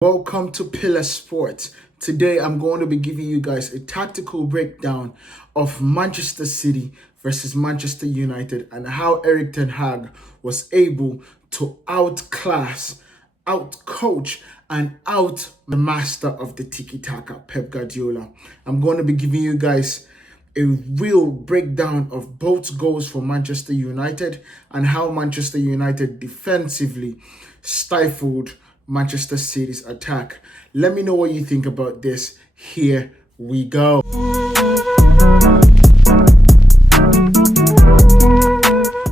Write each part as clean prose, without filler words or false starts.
Welcome to Pillar Sports. Today I'm going to be giving you guys a tactical breakdown of Manchester City versus Manchester United and how Erik ten Hag was able to outclass, outcoach, and out the master of the tiki-taka, Pep Guardiola. I'm going to be giving you guys a real breakdown of both goals for Manchester United and how Manchester United defensively stifled Manchester City's attack. Let me know what you think about this. Here we go.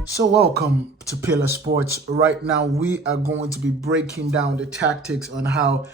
So welcome to Pillar Sports. Right now we are going to be breaking down the tactics on how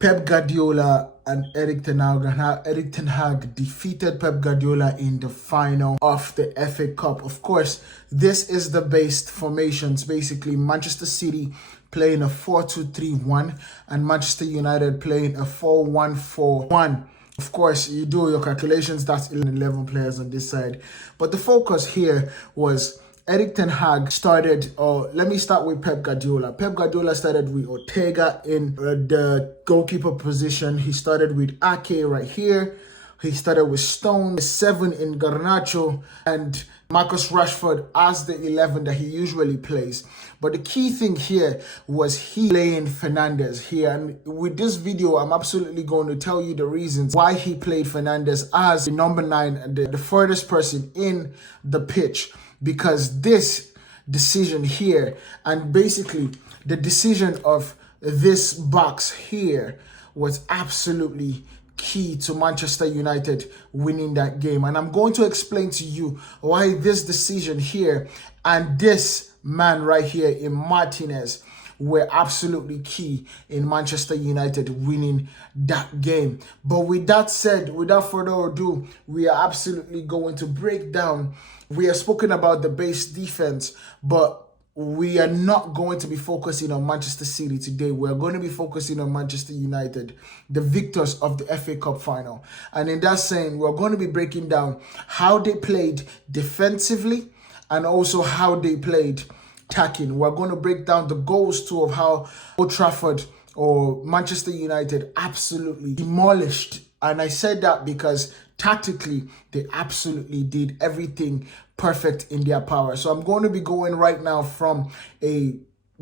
Pep Guardiola and Erik ten Hag, and how Erik ten Hag defeated Pep Guardiola in the final of the FA Cup. Of course, this is the base formations. Basically, Manchester City playing a 4-2-3-1 and Manchester United playing a 4-1-4-1. Of course, you do your calculations, that's 11 players on this side. But the focus here was Erik ten Hag started, let me start with Pep Guardiola. Pep Guardiola started with Ortega in the goalkeeper position. He started with Ake right here. He started with Stone, 7 in Garnacho, and Marcus Rashford as the 11 that he usually plays. But the key thing here was he playing Fernandes here. And with this video, I'm absolutely going to tell you the reasons why he played Fernandes as the number 9, the furthest person in the pitch. Because this decision here, and basically the decision of this box here, was absolutely key to Manchester United winning that game. And I'm going to explain to you why this decision here and this man right here in Martinez were absolutely key in Manchester United winning that game. But with that said, without further ado, we are absolutely going to break down. We have spoken about the base defense, but we are not going to be focusing on Manchester City today. We're going to be focusing on Manchester United, the victors of the FA Cup final. And in that saying, we're going to be breaking down how they played defensively and also how they played attacking. We're going to break down the goals too of how Old Trafford or Manchester United absolutely demolished. And I said that because tactically, they absolutely did everything perfect in their power. So I'm going to be going right now from a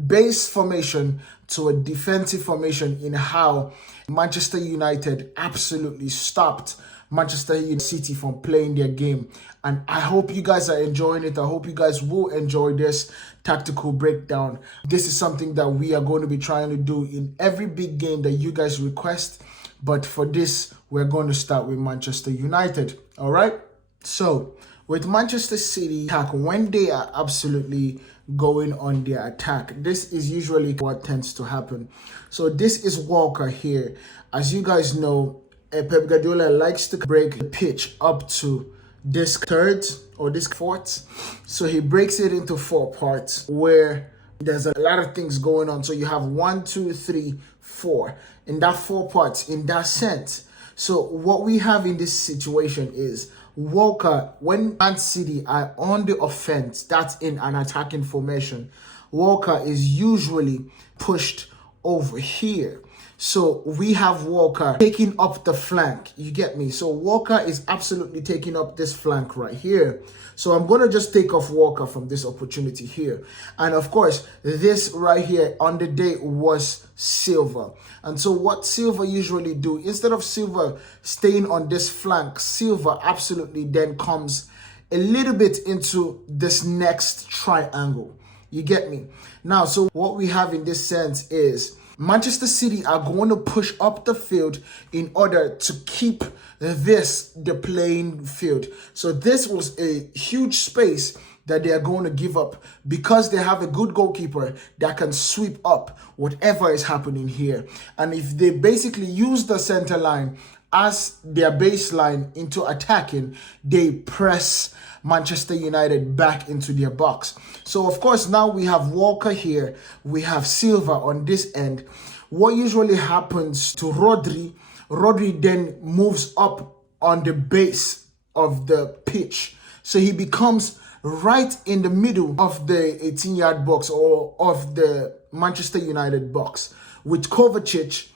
base formation to a defensive formation in how Manchester United absolutely stopped Manchester City from playing their game. And I hope you guys are enjoying it. I hope you guys will enjoy this tactical breakdown. This is something that we are going to be trying to do in every big game that you guys request. But for this, we're going to start with Manchester United. All right? So, with Manchester City attack, when they are absolutely going on their attack, this is usually what tends to happen. So, this is Walker here. As you guys know, Pep Guardiola likes to break the pitch up to this third or this fourth. So, he breaks it into 4 parts where there's a lot of things going on. So, you have 1, 2, 3, 4. In that 4 parts, in that sense. So what we have in this situation is Walker, when Man City are on the offense, that's in an attacking formation, Walker is usually pushed over here. So we have Walker taking up the flank. You get me? So Walker is absolutely taking up this flank right here. So I'm going to just take off Walker from this opportunity here. And of course, this right here on the day was Silva. And so what Silva usually do, instead of Silva staying on this flank, Silva absolutely then comes a little bit into this next triangle. You get me? Now, so what we have in this sense is Manchester City are going to push up the field in order to keep the playing field. So this was a huge space that they are going to give up because they have a good goalkeeper that can sweep up whatever is happening here. And if they basically use the center line as their baseline into attacking, they press Manchester United back into their box. So of course now we have Walker here, we have Silva on this end. What usually happens to Rodri then moves up on the base of the pitch. So he becomes right in the middle of the 18-yard box or of the Manchester United box, with Kovacic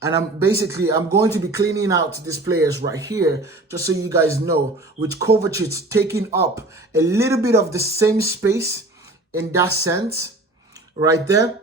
And I'm going to be cleaning out these players right here, just so you guys know, with Kovacic taking up a little bit of the same space in that sense, right there.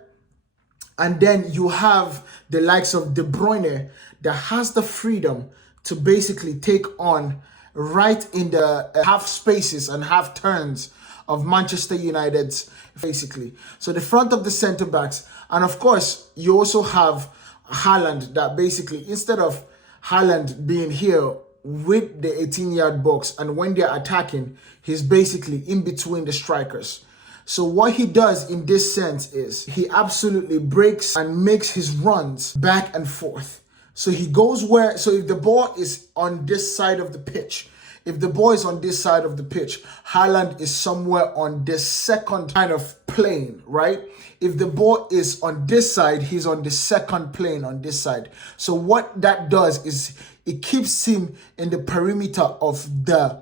And then you have the likes of De Bruyne that has the freedom to basically take on right in the half spaces and half turns of Manchester United's, basically. So the front of the centre backs. And of course, you also have Haaland that basically, instead of Haaland being here with the 18-yard box, and when they're attacking, he's basically in between the strikers. So what he does in this sense is he absolutely breaks and makes his runs back and forth. So he goes where, so if the ball is on this side of the pitch, if the ball is on this side of the pitch, Haaland is somewhere on this second kind of plane, right? If the ball is on this side, he's on the second plane on this side. So what that does is it keeps him in the perimeter of the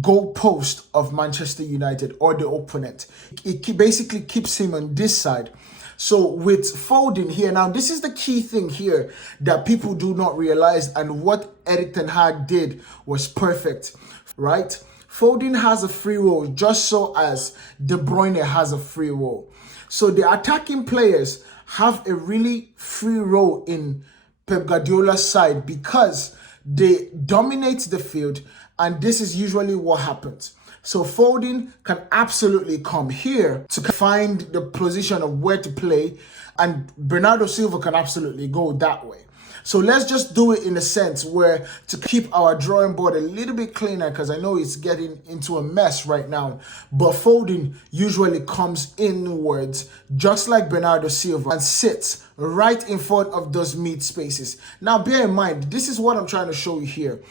goalpost of Manchester United or the opponent. It basically keeps him on this side. So with Foden here, now this is the key thing here that people do not realize, and what Erik ten Hag did was perfect, right? Foden has a free role just so as De Bruyne has a free role. So the attacking players have a really free role in Pep Guardiola's side because they dominate the field, and this is usually what happens. So Foden can absolutely come here to find the position of where to play, and Bernardo Silva can absolutely go that way. So let's just do it in a sense where to keep our drawing board a little bit cleaner, because I know it's getting into a mess right now. But Foden usually comes inwards, just like Bernardo Silva, and sits right in front of those mid spaces. Now, bear in mind, this is what I'm trying to show you here.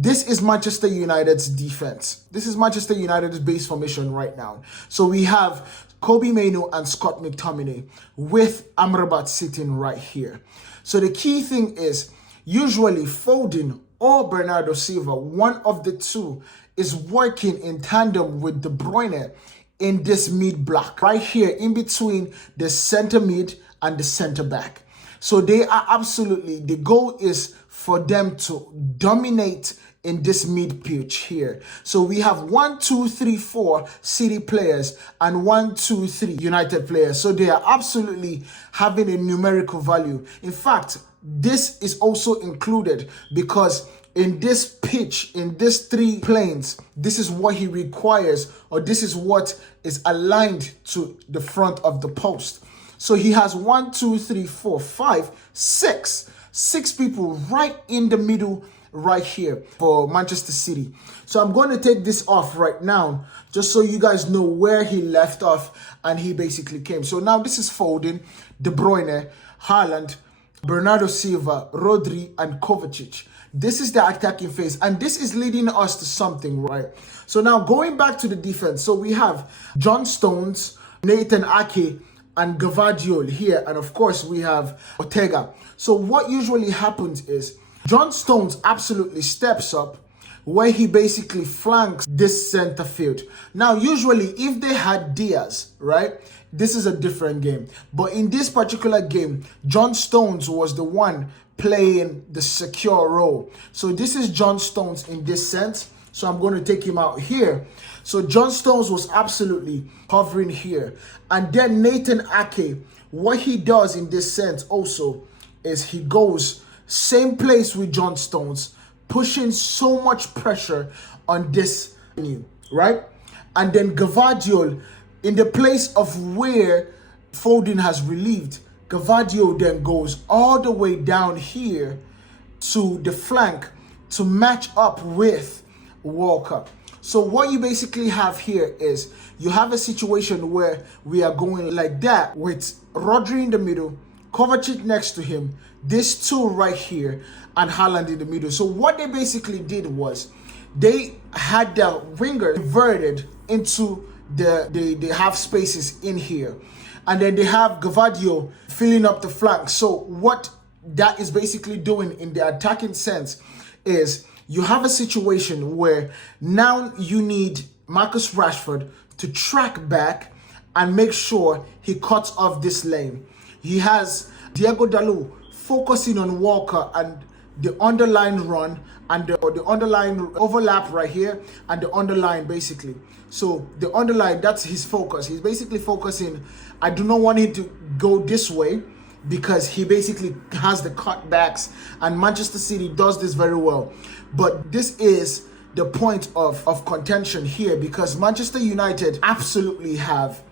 This is Manchester United's defense. This is Manchester United's base formation right now. So we have Kobbie Mainoo and Scott McTominay with Amrabat sitting right here. So the key thing is usually Foden or Bernardo Silva, one of the two, is working in tandem with De Bruyne in this mid block right here in between the center mid and the center back. So they are absolutely, the goal is for them to dominate in this mid pitch here. So we have 1, 2, 3, 4 City players and 1, 2, 3 United players. So they are absolutely having a numerical value. In fact, this is also included because in this pitch, in these 3 planes, this is what he requires, or this is what is aligned to the front of the post. So he has 1, 2, 3, 4, 5, 6 people right in the middle right here for Manchester City. So I'm going to take this off right now just so you guys know where he left off and he basically came. So now this is Foden, De Bruyne, Haaland, Bernardo Silva, Rodri, and Kovacic. This is the attacking phase, and this is leading us to something, right? So now going back to the defense, so we have John Stones, Nathan Ake, and Gvardiol here, and of course we have Ortega. So what usually happens is John Stones absolutely steps up where he basically flanks this center field. Now usually if they had Diaz, right, this is a different game. But in this particular game, John Stones was the one playing the secure role. So this is John Stones in this sense. So I'm going to take him out here. So John Stones was absolutely hovering here. And then Nathan Ake, what he does in this sense also is he goes same place with John Stones, pushing so much pressure on this venue, right? And then Gvardiol, in the place of where Foden has relieved, Gvardiol then goes all the way down here to the flank to match up with Walker. So what you basically have here is you have a situation where we are going like that with Rodri in the middle, Kovacic next to him, these 2 right here, and Haaland in the middle. So what they basically did was they had the winger inverted into the half spaces in here. And then they have Gvardiol filling up the flank. So what that is basically doing in the attacking sense is you have a situation where now you need Marcus Rashford to track back and make sure he cuts off this lane. He has Diego Dalot focusing on Walker and the underline run and the underline overlap right here and the underline basically. So the underline, that's his focus. He's basically focusing, I do not want him to go this way because he basically has the cutbacks, and Manchester City does this very well. But this is the point of contention here, because Manchester United absolutely have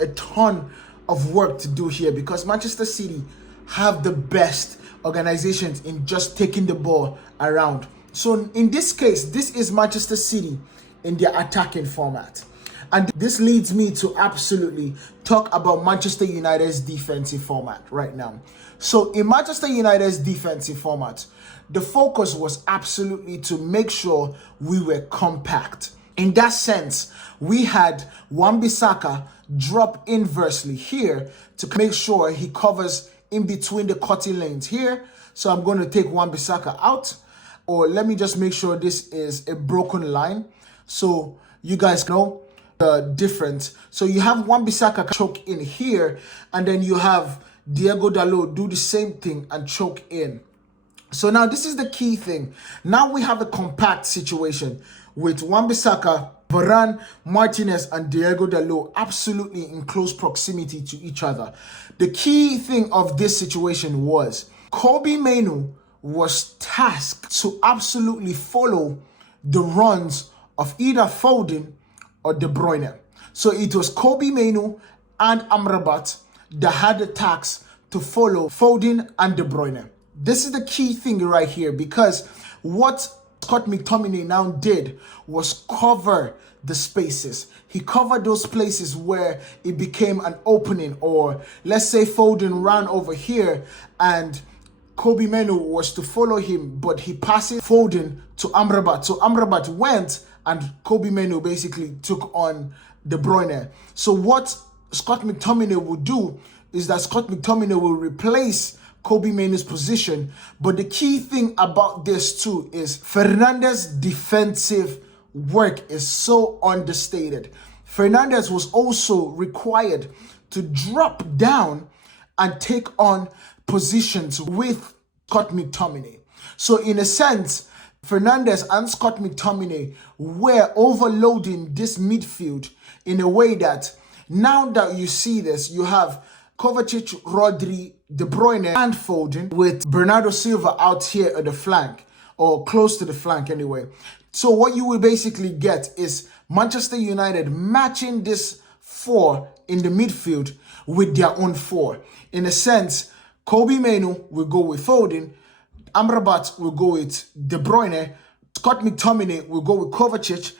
a ton of work to do here, because Manchester City have the best organizations in just taking the ball around. So in this case, this is Manchester City in their attacking format. And this leads me to absolutely talk about Manchester United's defensive format right now. So in Manchester United's defensive format, the focus was absolutely to make sure we were compact. In that sense, we had Wan-Bissaka drop inversely here to make sure he covers in between the cutting lanes here. So I'm going to take Wan-Bissaka out, or let me just make sure this is a broken line so you guys know the difference. So you have Wan-Bissaka choke in here, and then you have Diogo Dalot do the same thing and choke in. So now this is the key thing. Now we have a compact situation with Wan-Bissaka, Varane, Martinez, and Diogo Dalot absolutely in close proximity to each other. The key thing of this situation was Kobe Mainoo was tasked to absolutely follow the runs of either Foden or De Bruyne. So it was Kobe Mainoo and Amrabat that had the task to follow Foden and De Bruyne. This is the key thing right here, because what Scott McTominay now did was cover the spaces. He covered those places where it became an opening, or let's say Foden ran over here and Kobe Mainoo was to follow him, but he passes Foden to Amrabat. So Amrabat went and Kobe Mainoo basically took on De Bruyne. So what Scott McTominay will do is that Scott McTominay will replace Kobe Mainoo's position. But the key thing about this too is Fernandez's defensive work is so understated. Fernandez was also required to drop down and take on positions with Scott McTominay. So in a sense, Fernandez and Scott McTominay were overloading this midfield in a way that now that you see this, you have Kovacic, Rodri, De Bruyne, and Foden with Bernardo Silva out here at the flank, or close to the flank anyway. So what you will basically get is Manchester United matching this four in the midfield with their own four. In a sense, Kobe Mainoo will go with Foden, Amrabat will go with De Bruyne, Scott McTominay will go with Kovacic,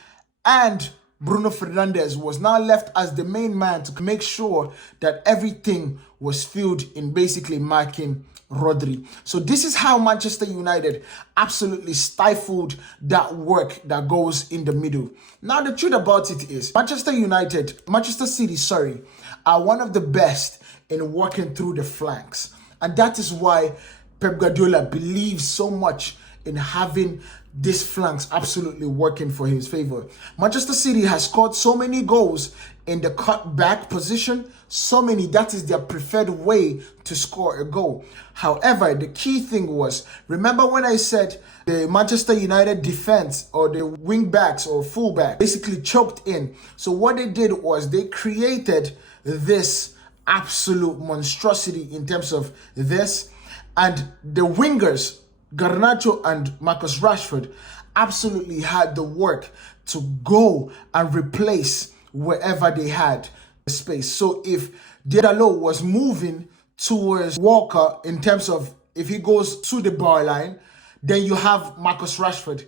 and Bruno Fernandes was now left as the main man to make sure that everything was filled in basically marking Rodri. So this is how Manchester United absolutely stifled that work that goes in the middle. Now the truth about it is Manchester City, are one of the best in working through the flanks. And that is why Pep Guardiola believes so much in having these flanks absolutely working for his favor. Manchester City has scored so many goals in the cut back position, so many, that is their preferred way to score a goal. However, the key thing was, remember when I said the Manchester United defense or the wing backs or fullback basically choked in. So what they did was they created this absolute monstrosity in terms of this, and the wingers, Garnacho and Marcus Rashford, absolutely had the work to go and replace wherever they had space. So if Dalot was moving towards Walker in terms of if he goes to the bar line, then you have Marcus Rashford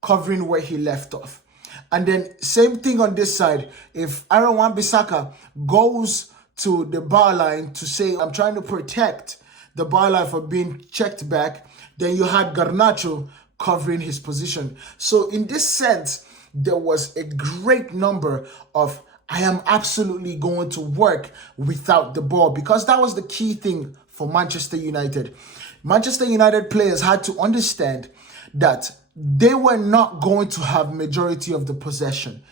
covering where he left off. And then same thing on this side. If Aaron Wan-Bissaka goes to the bar line to say, I'm trying to protect the bar line from being checked back, then you had Garnacho covering his position. So in this sense, there was a great number of I am absolutely going to work without the ball, because that was the key thing for Manchester United. Manchester United players had to understand that they were not going to have majority of the possession.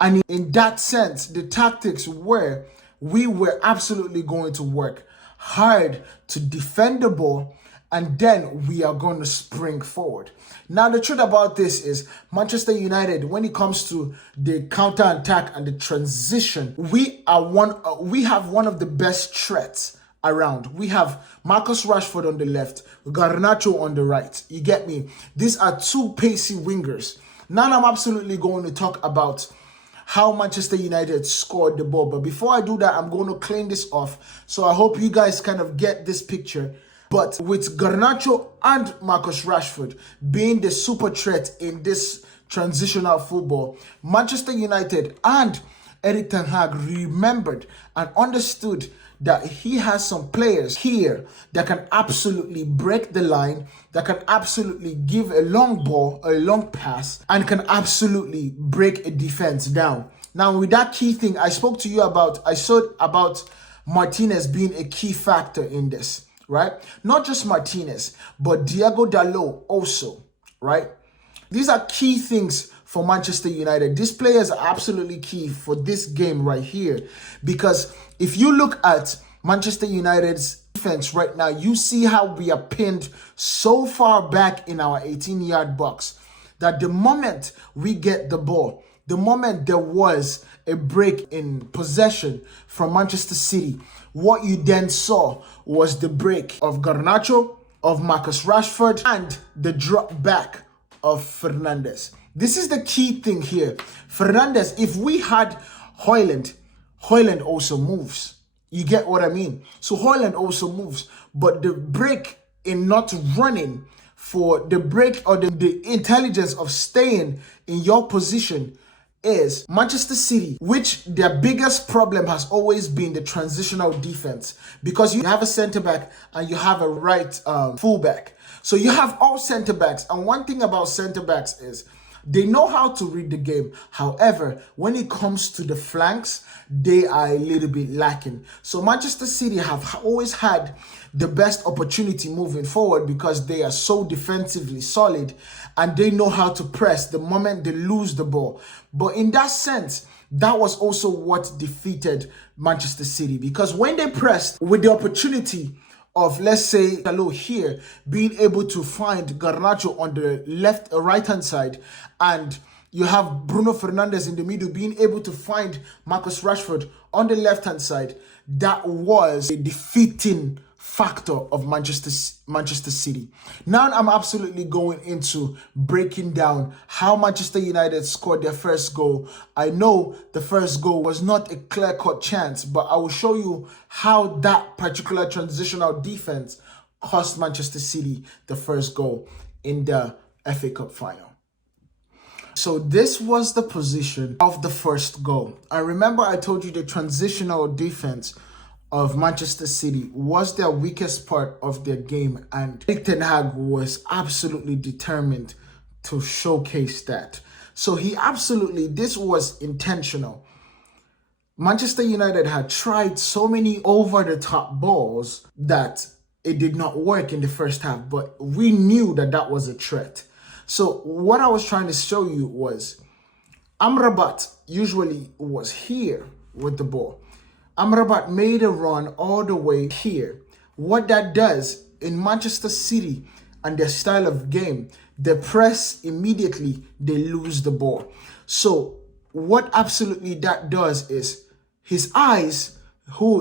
And in that sense, the tactics were, we were absolutely going to work hard to defend the ball and then we are going to spring forward. Now, the truth about this is Manchester United, when it comes to the counter-attack and the transition, we have one of the best threats around. We have Marcus Rashford on the left, Garnacho on the right. You get me? These are two pacey wingers. Now I'm absolutely going to talk about how Manchester United scored the ball. But before I do that, I'm going to clean this off. So I hope you guys kind of get this picture. But with Garnacho and Marcus Rashford being the super threat in this transitional football, Manchester United and Erik ten Hag remembered and understood that he has some players here that can absolutely break the line, that can absolutely give a long ball, a long pass, and can absolutely break a defense down. Now, with that key thing, I said about Martinez being a key factor in this, right? Not just Martinez, but Diego Dalot also, right? These are key things for Manchester United. These players are absolutely key for this game right here, because if you look at Manchester United's defense right now, you see how we are pinned so far back in our 18-yard box that the moment we get the ball, the moment there was a break in possession from Manchester City, what you then saw was the break of Garnacho, of Marcus Rashford, and the drop back of Fernandes. This is the key thing here. Fernandes, if we had Højlund also moves. You get what I mean? So Højlund also moves. But the break in not running, for the break or the intelligence of staying in your position, is Manchester City, which their biggest problem has always been the transitional defense, because you have a center back and you have a right fullback. So you have all center backs, and one thing about center backs is they know how to read the game. However, when it comes to the flanks, they are a little bit lacking. So Manchester City have always had the best opportunity moving forward because they are so defensively solid and they know how to press the moment they lose the ball. But in that sense, that was also what defeated Manchester City, because when they pressed with the opportunity of, let's say, Dalot here being able to find Garnacho on the right-hand side, and you have Bruno Fernandes in the middle being able to find Marcus Rashford on the left-hand side, that was a defeating factor of Manchester City. Now I'm absolutely going into breaking down how Manchester United scored their first goal. I know the first goal was not a clear-cut chance, but I will show you how that particular transitional defense cost Manchester City the first goal in the FA Cup final. So this was the position of the first goal. I remember I told you the transitional defense of Manchester City was their weakest part of their game, and Erik ten Hag was absolutely determined to showcase that. So this was intentional. Manchester United had tried so many over-the-top balls that it did not work in the first half, but we knew that that was a threat. So what I was trying to show you was Amrabat usually was here with the ball. Amrabat made a run all the way here. What that does in Manchester City and their style of game, they press immediately, they lose the ball. So what absolutely that does is his eyes,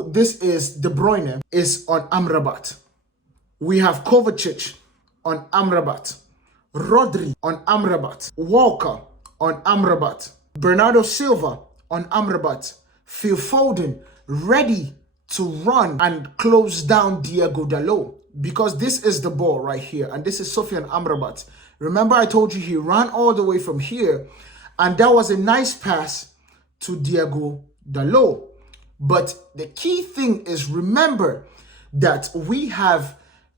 this is De Bruyne, is on Amrabat. We have Kovacic on Amrabat, Rodri on Amrabat, Walker on Amrabat, Bernardo Silva on Amrabat, Phil Foden ready to run and close down Diego Dalot, because this is the ball right here, and this is Sofian Amrabat. Remember I told you he ran all the way from here, and that was a nice pass to Diego Dalot. But the key thing is, remember that we have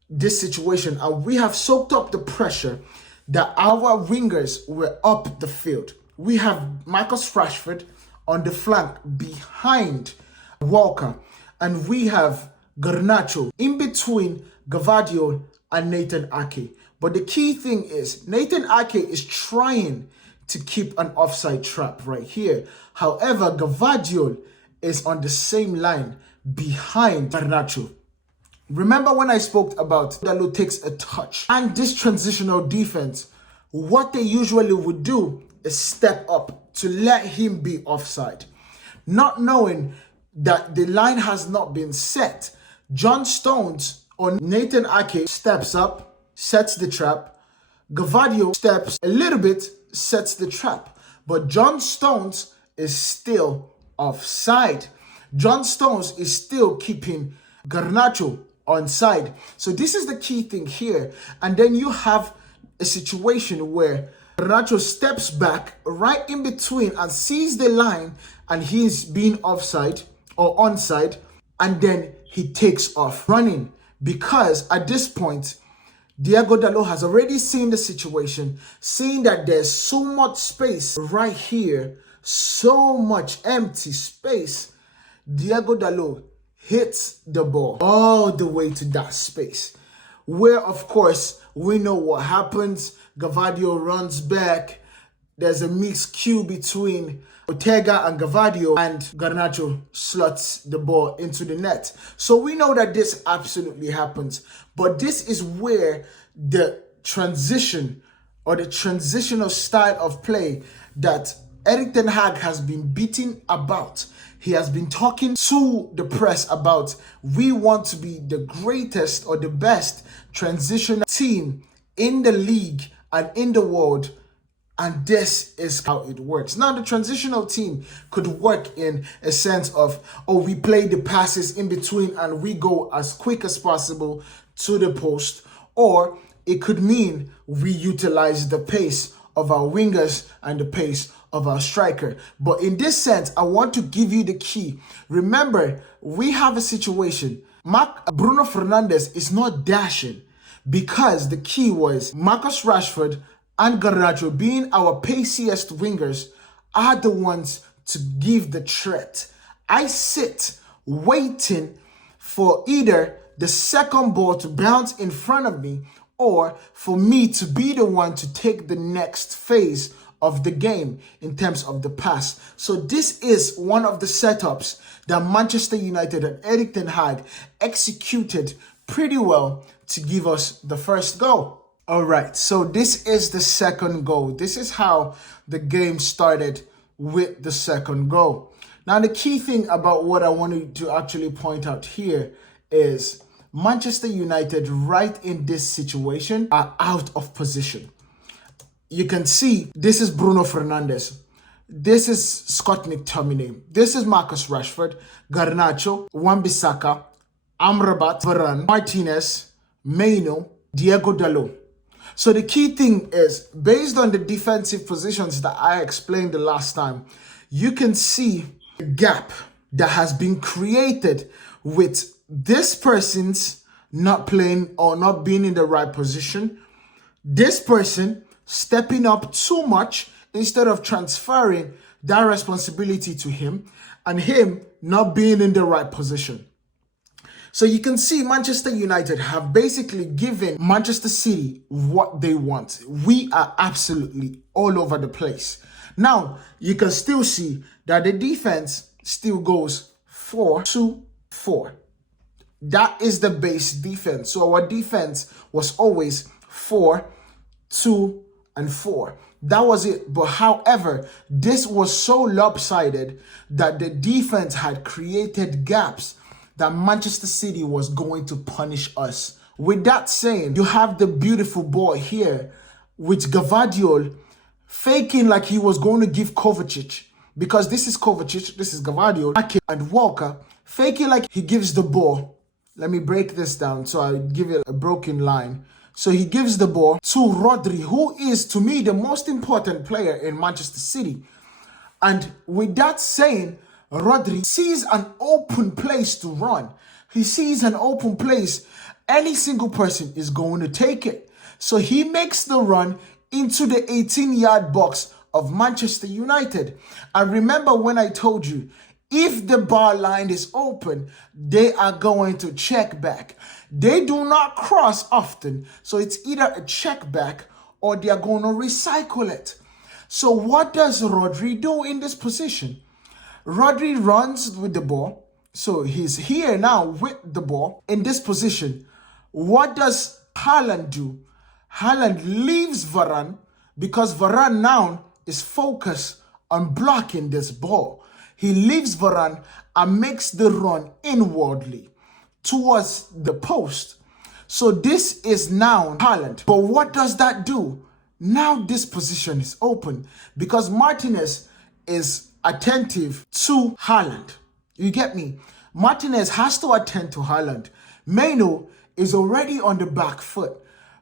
this situation and we have soaked up the pressure that our wingers were up the field. We have Marcus Rashford on the flank behind Walker, and we have Garnacho in between Gvardiol and Nathan Ake. But the key thing is Nathan Ake is trying to keep an offside trap right here. However, Gvardiol is on the same line behind Garnacho. Remember when I spoke about Dalo takes a touch and this transitional defense, what they usually would do is step up to let him be offside. Not knowing that the line has not been set, John Stones or Nathan Ake steps up, sets the trap. Gavadio steps a little bit, sets the trap. But John Stones is still offside. John Stones is still keeping Garnacho onside. So this is the key thing here. And then you have a situation where Garnacho steps back right in between and sees the line and he's being offside or onside, and then he takes off running because at this point, Diego Dalot has already seen the situation, seeing that there's so much space right here, so much empty space. Diego Dalot hits the ball all the way to that space, where of course we know what happens. Gavadio runs back. There's a mixed cue between Ortega and Gavadio, and Garnacho slots the ball into the net. So we know that this absolutely happens. But this is where the transition or the transitional style of play that Erik ten Hag has been beaten about. He has been talking to the press about, we want to be the greatest or the best transitional team in the league and in the world. And this is how it works. Now, the transitional team could work in a sense of, oh, we play the passes in between and we go as quick as possible to the post. Or it could mean we utilize the pace of our wingers and the pace of our striker. But in this sense, I want to give you the key. Remember, we have a situation. Bruno Fernandes is not dashing because the key was Marcus Rashford and Garnacho, being our paciest wingers, are the ones to give the threat. I sit waiting for either the second ball to bounce in front of me or for me to be the one to take the next phase of the game in terms of the pass. So this is one of the setups that Manchester United and Erik ten Hag executed pretty well to give us the first goal. All right, so this is the second goal. This is how the game started with the second goal. Now, the key thing about what I wanted to actually point out here is Manchester United right in this situation are out of position. You can see this is Bruno Fernandes. This is Scott McTominay. This is Marcus Rashford, Garnacho, Wan-Bissaka, Amrabat, Varane, Martinez, Maino, Diego Dalot. So the key thing is, based on the defensive positions that I explained the last time, you can see the gap that has been created with this person's not playing or not being in the right position, this person stepping up too much instead of transferring that responsibility to him, and him not being in the right position. So you can see Manchester United have basically given Manchester City what they want. We are absolutely all over the place. Now, you can still see that the defense still goes 4-2-4. That is the base defense. So our defense was always 4-2-4. That was it. But however, this was so lopsided that the defense had created gaps that Manchester City was going to punish us. With that saying, you have the beautiful ball here with Gavadio faking like he was going to give Kovacic, because this is Kovacic, this is Gavadio, and Walker, faking like he gives the ball. Let me break this down so I give it a broken line. So he gives the ball to Rodri, who is, to me, the most important player in Manchester City. And with that saying, Rodri sees an open place to run. He sees an open place. Any single person is going to take it. So he makes the run into the 18-yard box of Manchester United. And remember when I told you, if the bar line is open, they are going to check back. They do not cross often. So it's either a check back or they are going to recycle it. So what does Rodri do in this position? Rodri runs with the ball. So he's here now with the ball in this position. What does Haaland do? Haaland leaves Varane because Varane now is focused on blocking this ball. He leaves Varane and makes the run inwardly towards the post. So this is now Haaland. But what does that do? Now this position is open because Martinez is attentive to Haaland. You get me? Martinez has to attend to Haaland. Meno is already on the back foot.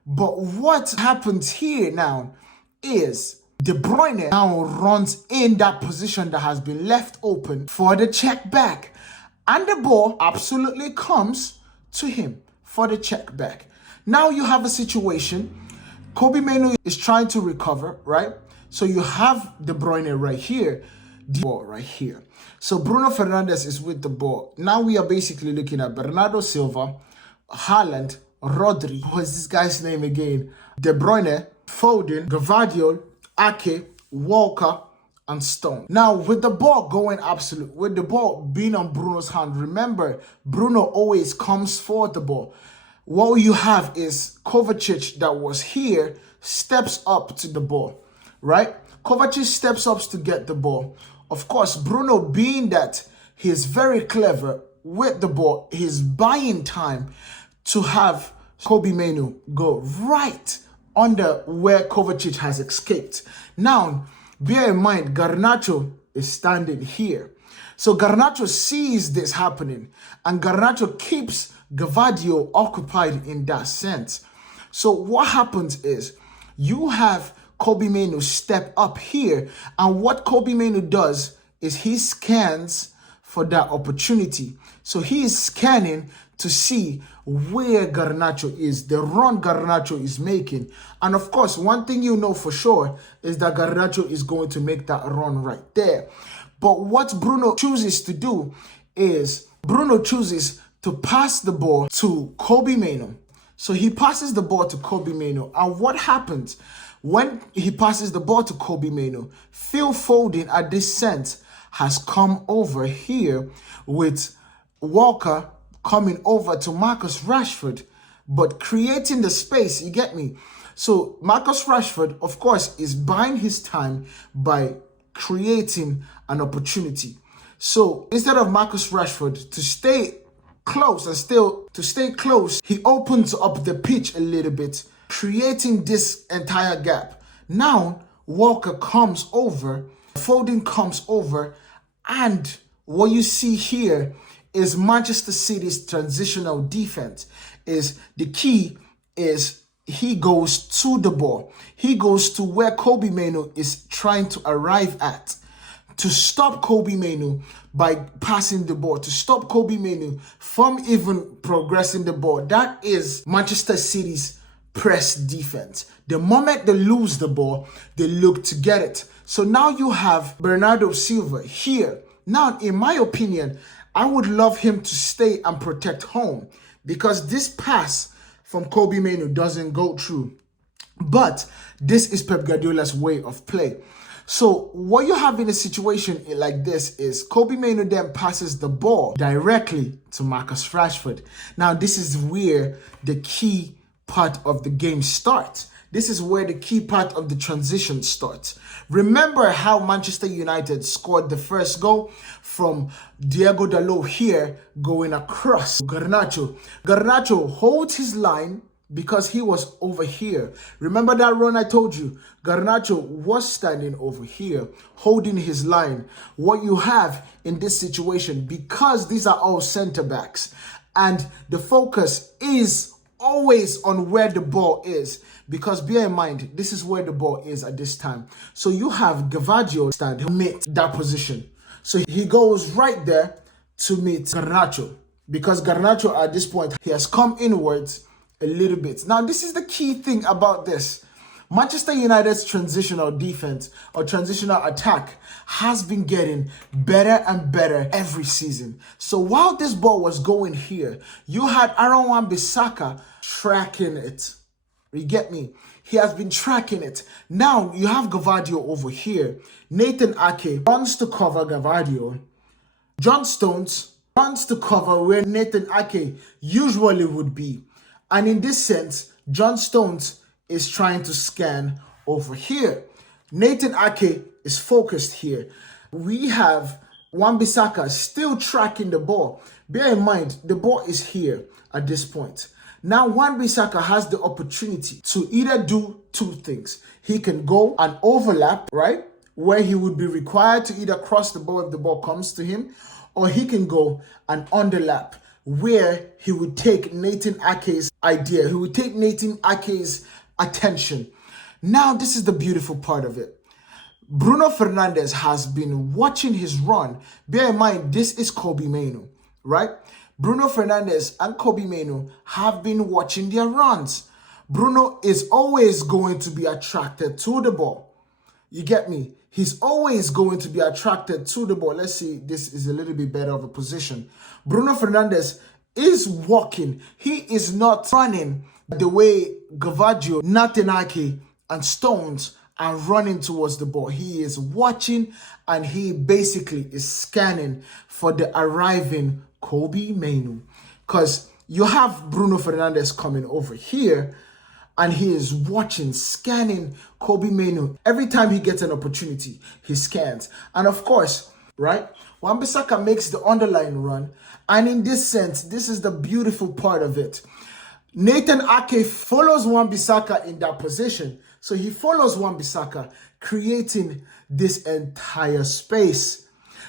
But what happens here now is De Bruyne now runs in that position that has been left open for the check back. And the ball absolutely comes to him for the check back. Now you have a situation. Kobbie Mainoo is trying to recover, right? So you have De Bruyne right here, the ball right here. So Bruno Fernandes is with the ball. Now we are basically looking at Bernardo Silva, Haaland, Rodri, what's this guy's name again? De Bruyne, Foden, Gvardiol, Ake, Walker, and Stone. Now, with the ball going absolute, with the ball being on Bruno's hand, remember, Bruno always comes for the ball. What you have is Kovacic that was here, steps up to the ball, right? Kovacic steps up to get the ball. Of course, Bruno, being that he is very clever with the ball, he's buying time to have Kobbie Mainoo go right under where Kovacic has escaped. Now, bear in mind, Garnacho is standing here. So Garnacho sees this happening, and Garnacho keeps Gvardiol occupied in that sense. So what happens is, you have Kobbie Mainoo step up here, and what Kobbie Mainoo does is he scans for that opportunity. So he is scanning to see where Garnacho is, the run Garnacho is making. And of course, one thing you know for sure is that Garnacho is going to make that run right there. But what Bruno chooses to do is, Bruno chooses to pass the ball to Kobbie Mainoo. So he passes the ball to Kobbie Mainoo. And what happens when he passes the ball to Kobbie Mainoo? Phil Foden at this sense has come over here with Walker coming over to Marcus Rashford, but creating the space, you get me? So Marcus Rashford, of course, is buying his time by creating an opportunity. So instead of Marcus Rashford to stay close and still to stay close, he opens up the pitch a little bit, creating this entire gap. Now Walker comes over, Foden comes over, and what you see here is Manchester City's transitional defense. Is the key is he goes to the ball. He goes to where Kobbie Mainoo is trying to arrive at, to stop Kobbie Mainoo by passing the ball, to stop Kobbie Mainoo from even progressing the ball. That is Manchester City's press defense. The moment they lose the ball, they look to get it. So now you have Bernardo Silva here. Now, in my opinion, I would love him to stay and protect home, because this pass from Kobbie Mainoo doesn't go through. But this is Pep Guardiola's way of play. So what you have in a situation like this is Kobbie Mainoo then passes the ball directly to Marcus Rashford. Now, this is where the key part of the game starts. This is where the key part of the transition starts. Remember how Manchester United scored the first goal from Diego Dalot here going across Garnacho. Garnacho holds his line because he was over here. Remember that run I told you? Garnacho was standing over here, holding his line. What you have in this situation, because these are all center backs, and the focus is always on where the ball is, because bear in mind, this is where the ball is at this time. So you have Gvardiol stand to meet that position. So he goes right there to meet Garnacho, because Garnacho at this point, he has come inwards a little bit. Now, this is the key thing about this. Manchester United's transitional defense or transitional attack has been getting better and better every season. So while this ball was going here, you had Aaron Wan-Bissaka tracking it. You get me? He has been tracking it. Now you have Gvardiol over here. Nathan Ake runs to cover Gvardiol. John Stones Runs to cover where Nathan Ake usually would be. And in this sense, John Stones is trying to scan over here. Nathan Ake is focused here. We have Wan-Bissaka still tracking the ball. Bear in mind, the ball is here at this point. Now Wan-Bissaka has the opportunity to either do two things. He can go and overlap, right? Where he would be required to either cross the ball if the ball comes to him, or he can go and underlap where he would take Nathan Ake's idea. He would take Nathan Ake's attention. Now, this is the beautiful part of it. Bruno Fernandes has been watching his run. Bear in mind, this is Kobbie Mainoo, right? Bruno Fernandes and Kobbie Mainoo have been watching their runs. Bruno is always going to be attracted to the ball. You get me? He's always going to be attracted to the ball. Let's see, this is a little bit better of a position. Bruno Fernandes is walking. He is not running the way Gavaggio, Nathan Ake, and Stones are running towards the ball. He is watching and he basically is scanning for the arriving Kobbie Mainoo. Because you have Bruno Fernandes coming over here and he is watching, scanning Kobbie Mainoo. Every time he gets an opportunity, he scans. And of course, right, Wan-Bissaka makes the underline run. And in this sense, this is the beautiful part of it. Nathan Ake follows Wan-Bissaka in that position. So he follows Wan-Bissaka, creating this entire space.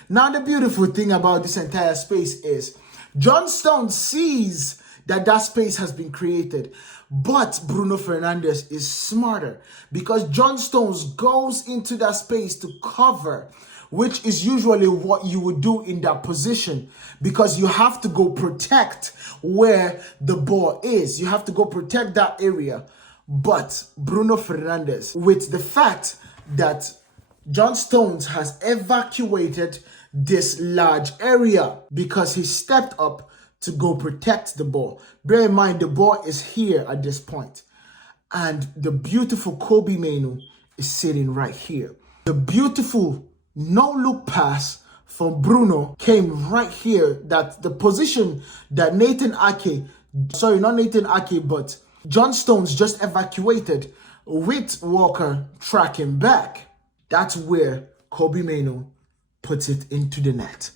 Now, the beautiful thing about this entire space is John Stones sees that that space has been created. But Bruno Fernandes is smarter because John Stones goes into that space to cover, which is usually what you would do in that position because you have to go protect where the ball is. You have to go protect that area. But Bruno Fernandes, with the fact that John Stones has evacuated this large area because he stepped up to go protect the ball. Bear in mind, the ball is here at this point. And the beautiful Kobbie Mainoo is sitting right here. The beautiful no-look pass from Bruno came right here. That the position that Nathan Ake, sorry, not Nathan Ake, but John Stones just evacuated with Walker tracking back. That's where Kobbie Mainoo puts it into the net.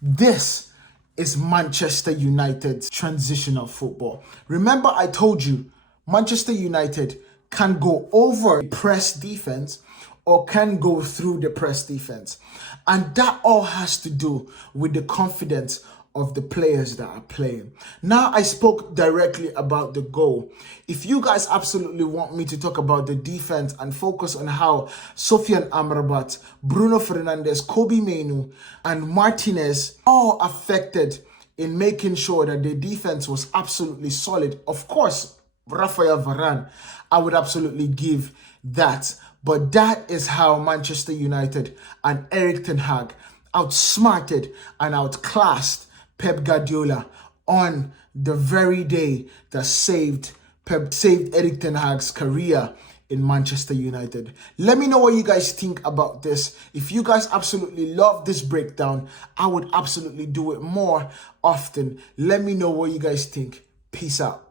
This is Manchester United's transitional football. Remember, I told you Manchester United can go over press defense or can go through the press defense. And that all has to do with the confidence of the players that are playing. Now, I spoke directly about the goal. If you guys absolutely want me to talk about the defense and focus on how Sofyan Amrabat, Bruno Fernandes, Kobbie Mainoo, and Martinez all affected in making sure that the defense was absolutely solid, of course, Rafael Varane, I would absolutely give that. But that is how Manchester United and Erik ten Hag outsmarted and outclassed Pep Guardiola on the very day that saved Erik ten Hag's career in Manchester United. Let me know what you guys think about this. If you guys absolutely love this breakdown, I would absolutely do it more often. Let me know what you guys think. Peace out.